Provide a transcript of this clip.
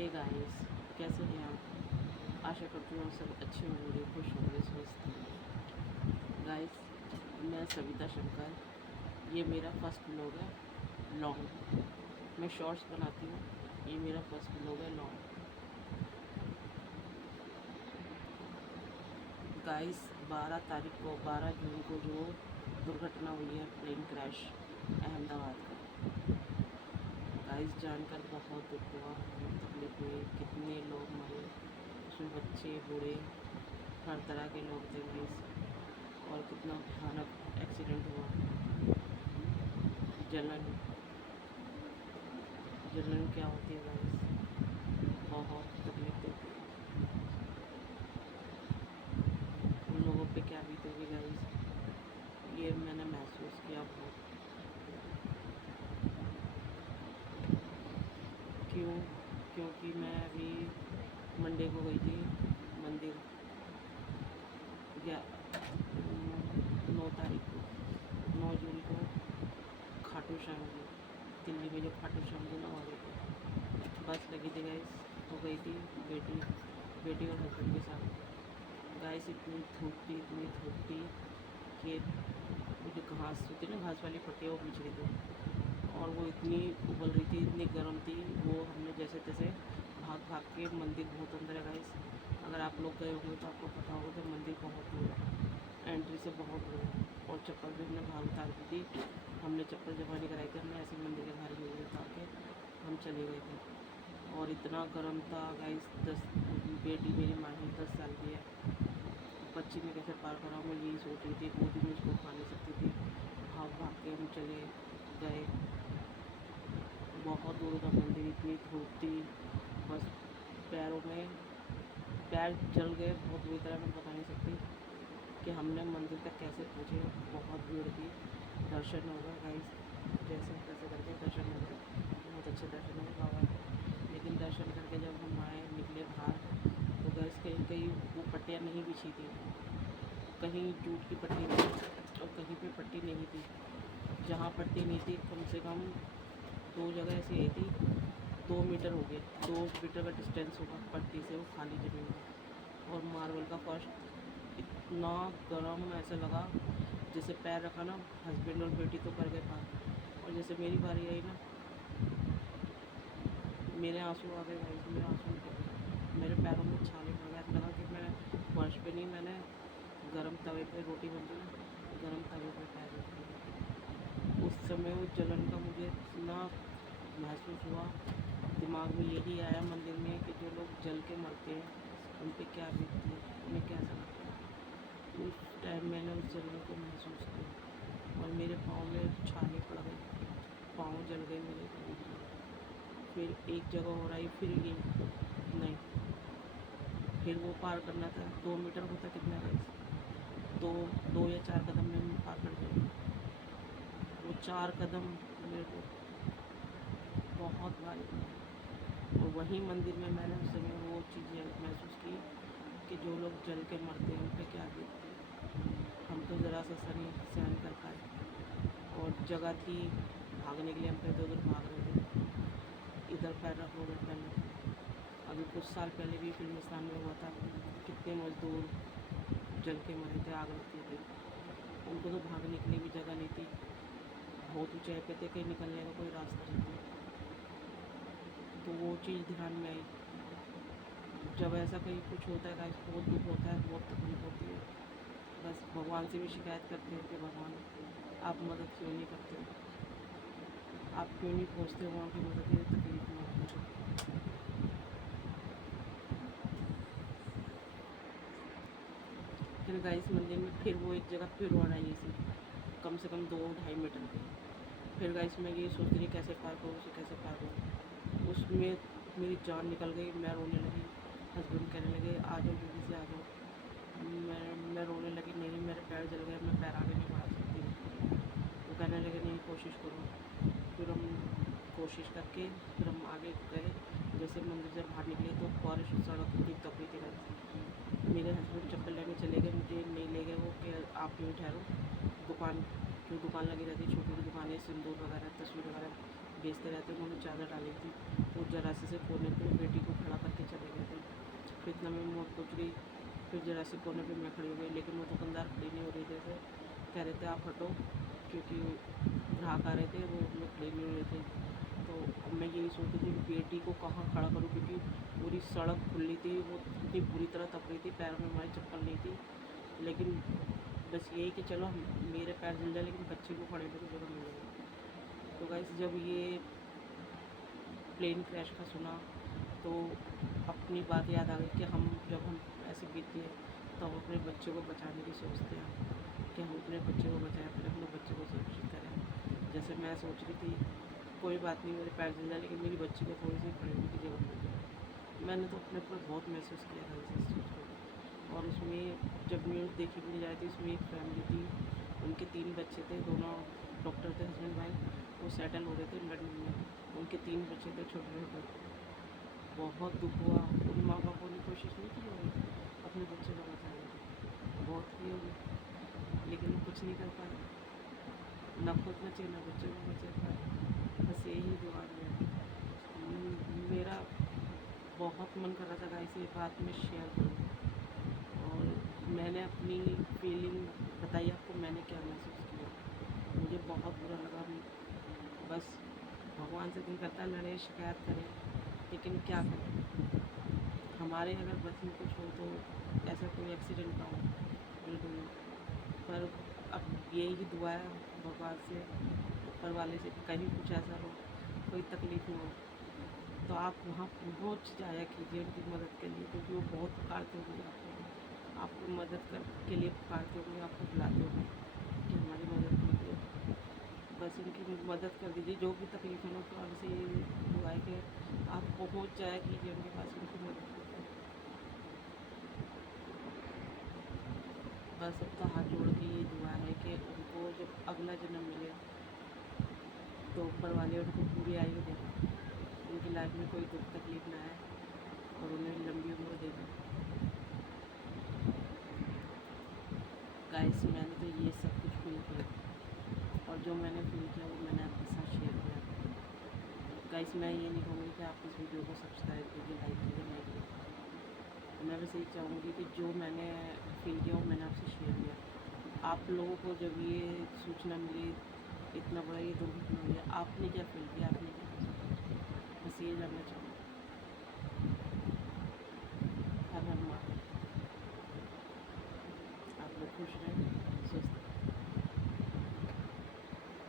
Hey guys, कैसे हैं आप? आशा करती हूँ आप सब अच्छे होंगे, खुश होंगे, स्वस्थ होंगे। गाइस, मैं सविता शंकर। ये मेरा फर्स्ट व्लॉग है लॉन्ग। मैं शॉर्ट्स बनाती हूँ। ये मेरा फर्स्ट व्लॉग है लॉन्ग। गाइस, 12 जून को जो दुर्घटना हुई है, प्लेन क्रैश अहमदाबाद का, गाइस जानकर बहुत दुख हुआ, बहुत तकलीफ हुई। कितने लोग मरे, उसमें बच्चे, बूढ़े, हर तरह के लोग थे गाइस। और कितना भयानक एक्सीडेंट हुआ। जलन जलन क्या होती है गाइस, बहुत तकलीफ देती है। उन लोगों पे क्या बीतेगी गाइस, ये मैंने महसूस किया बहुत। क्यों? क्योंकि मैं अभी मंडे को गई थी मंदिर, 9 तारीख को, 9 जून को, खाटू श्याम जी, दिल्ली में जो खाटू श्याम जी ना, वहाँ गई थी। बस लगी थी गाइस, तो गई थी बेटी और हस्बैंड के साथ। गाइस, इतनी धूप थी कि वो जो घास होती है ना, घास वाली पट्टियाँ, वो बिछ रही थी। और वो इतनी उबल रही थी, इतनी गर्म थी। वो हमने जैसे तैसे भाग भाग के, मंदिर बहुत अंदर है गाइस। अगर आप लोग गए होंगे तो आपको पता होगा कि मंदिर बहुत दूर है, एंट्री से बहुत दूर है। और चप्पल भी हमने बाहर उतार दी थी। हमने चप्पल जमा नहीं कराई थी, हमने ऐसे मंदिर के बाहर में उतार के हम चले गए थे। और इतना गर्म था गाइस। बेटी मेरी माही 10 साल की है, बच्ची में कैसे पार कराऊँ, मैं यही सोच रही थी। गोदी में उसको खा नहीं सकती थी। भाग भाग के हम चले गए। बहुत दूर था मंदिर, इतनी धूप थी, बस पैरों में पैर जल गए बहुत बुरी तरह। मैं बता नहीं सकती कि हमने मंदिर तक कैसे पहुँचे। बहुत भीड़ थी। दर्शन हो गए गाइस, जैसे तैसे करके दर्शन हो गए। बहुत अच्छे दर्शन हुए बाबा के। लेकिन दर्शन करके जब हम आए, निकले बाहर, तो गैस कहीं कहीं वो पट्टियाँ नहीं बिछी थी। कहीं जूट की पट्टी नहीं थी और कहीं पे पट्टी नहीं थी। जहाँ पट्टी नहीं थी, कम से कम 2 जगह ऐसी आई थी, 2 मीटर हो गए, 2 मीटर का डिस्टेंस होगा पट्टी से वो खाली ज़मीन में। और मार्बल का फर्श इतना गर्म, ऐसा लगा जैसे पैर रखा ना, हस्बैंड और बेटी तो कर गए पार। और जैसे मेरी बारी आई ना, मेरे आंसू आ गए भाई, मेरे आंसू निकल गए, मेरे पैरों में छाले पड़ गए। लगा कि मैं फर्श पे नहीं, मैंने गरम तवे पे रोटी बनती ना, गरम तवे पे पैर रख दिए। उस समय उस जलन का मुझे इतना महसूस हुआ। दिमाग में यही आया मंदिर में कि जो लोग जल के मरते हैं, उन पे क्या बीतती है, उन्हें कैसा लगता है। उस टाइम मैंने उस जलन को महसूस किया और मेरे पाँव में छाले पड़ गए, पाँव जल गए मेरे। फिर एक जगह और आई, फिर ये नहीं, फिर वो पार करना था। 2 मीटर होता कितना गाइस, दो 2 या 4 कदम में हम पार कर जाएंगे। वो 4 कदम मेरे को बहुत भारी लगा। और वहीं मंदिर में मैंने उस समय वो चीज़ महसूस की कि जो लोग जल के मरते हैं, उन पर क्या बीतती है। हम तो ज़रा सा सहन कर पाए। और जगह थी भागने के लिए, हम तो इधर उधर भाग रहे थे, इधर पैर रखो, उधर पैर रखो। अभी कुछ साल पहले भी फिल्मिस्तान में हुआ था, कितने मज़दूर जल के मरे थे, आग लगती थी। उनको तो भागने के लिए भी जगह नहीं थी, बहुत ऊंचाई पे थे, कहीं निकलने का कोई रास्ता नहीं था। तो वो चीज़ ध्यान में आई। जब ऐसा कहीं कुछ होता है गाइस, बहुत दुख होता है, बहुत तकलीफ होती है। बस भगवान से भी शिकायत करते हैं कि भगवान, आप मदद क्यों नहीं करते, आप क्यों नहीं पहुँचते वहाँ की मदद, ये तकलीफ में होती है। फिर गाइस मंदिर में फिर वो एक जगह फिर और आई ऐसी, कम से कम 2-2.5 मीटर की। फिर गाइस मैं ये सोच रही कैसे पार करूँ उसे, कैसे पार करूँ। उसमें मेरी जान निकल गई, मैं रोने लगी। हस्बैंड कहने लगे आ जाओ जल्दी से आ जाओ। मैं रोने लगी, नहीं मेरे पैर जल गए, मैं पैर आगे नहीं बढ़ा सकती। वो कहने लगे नहीं, कोशिश करो। फिर हम कोशिश करके फिर हम आगे गए। जैसे मंदिर से बाहर निकले तो बारिश, सड़क पूरी तपी थी गाइस। मेरे हस्बैंड चप्पल लेने चले गए, मुझे नहीं ले गए वो, कि आप यूँ ठहरो। दुकान, जो दुकान लगी रहती है, छोटी छोटी दुकानें, सिंदूर वगैरह, तस्वीर वगैरह, बेचते रहते, उन्होंने चादर डाली थी। वो जरासी से कोने पे बेटी को खड़ा करके चले गए थे। फिर इतना में मौत पहुँच गई। फिर जरासी कोने पे मैं खड़ी हो गई, लेकिन वो दुकानदार खड़ी नहीं हो रही थे। कह रहे थे आप हटो, क्योंकि ग्राहक आ रहे थे, वो उसमें खड़े नहीं हो रहे थे। तो मैं यही सोचती थी कि बेटी को कहाँ खड़ा करूँ, क्योंकि पूरी सड़क खुली थी, वो इतनी बुरी तरह तप रही थी, पैर में हमारी चप्पल नहीं थी। लेकिन बस यही कि चलो मेरे पैर जल जाए, लेकिन बच्चे को खड़े होने की जगह मिल जाए। तो गाइस जब ये प्लेन क्रैश का सुना तो अपनी बात याद आ गई कि जब हम ऐसे बीतती है तो हम अपने बच्चे को बचाने की सोचते हैं कि हम अपने बच्चे को बचाएं, अपने बच्चे को सुरक्षित करें। जैसे मैं सोच रही थी कोई बात नहीं मेरे पैर जल जाए, लेकिन मेरी बच्ची को थोड़ी सी खड़े होने की जगह मिल जाए। मैंने तो अपने ऊपर बहुत महसूस किया था इस चीज़ को। और उसमें जब न्यूज़ देखी मिल जाए थी, उसमें एक फैमिली थी, उनके 3 बच्चे थे, दोनों डॉक्टर थे, हस्बैंड वाइफ। वो सेटल हो रहे थे लंदन में, उनके 3 बच्चे थे छोटे छोटे। बहुत दुख हुआ। उन माँ बापों ने कोशिश नहीं की होगी अपने बच्चे को बचाने की, बहुत की होगी, लेकिन वो कुछ नहीं कर पाए, ना खुद बचे ना बच्चों को बचा पाए। बस यही दुआ मेरा बहुत मन कर रहा था गाइस ये बात मैं शेयर करूँ, और मैंने अपनी फीलिंग बताई आपको, मैंने क्या महसूस किया। मुझे बहुत बुरा लगा। बस भगवान से दिल करता है लड़े शिकायत करें, लेकिन क्या करें। हमारे अगर बस में कुछ हो तो ऐसा कोई एक्सीडेंट ना हो, बिल्कुल नहीं। पर अब यही दुआ है भगवान से, ऊपर वाले से, कहीं कुछ ऐसा हो, कोई तकलीफ ना हो, तो आप वहाँ पहुँच जाया कीजिए उनकी मदद के लिए, क्योंकि वो बहुत पुकारते होंगे आपको मदद के लिए पुकारते होंगे, आपको बुलाते होंगे कि हमारी मदद कीजिए। बस इनकी मदद कर दीजिए, जो भी तकलीफ है ना, तो आपसे ये दुआ है कि आप पहुँच जाया कीजिए उनके पास, उनकी मदद कीजिए। बस अब तो हाथ जोड़ के ये दुआ है कि उनको जब अगला जन्म मिले तो ऊपर वाले उनको पूरी आयु दें, उनकी लाइफ में कोई दुख तकलीफ ना आए, और उन्हें लंबी उम्र दे दें। गाइस मैंने तो ये सब कुछ फील किया, और जो मैंने फील किया वो मैंने आपके साथ शेयर किया। गाइस मैं ये नहीं कहूँगी कि आप इस वीडियो को सब्सक्राइब कीजिए, लाइक कीजिए, नहीं कीजिए। मैं बस यही चाहूँगी कि जो मैंने फील किया वो मैंने आपसे शेयर किया। आप लोगों को जब ये सूचना मिली, इतना बड़ा ये दुर्घटना हुई है, आपने क्या फील किया, आपने क्या, बस ये जानना चाहूँगी।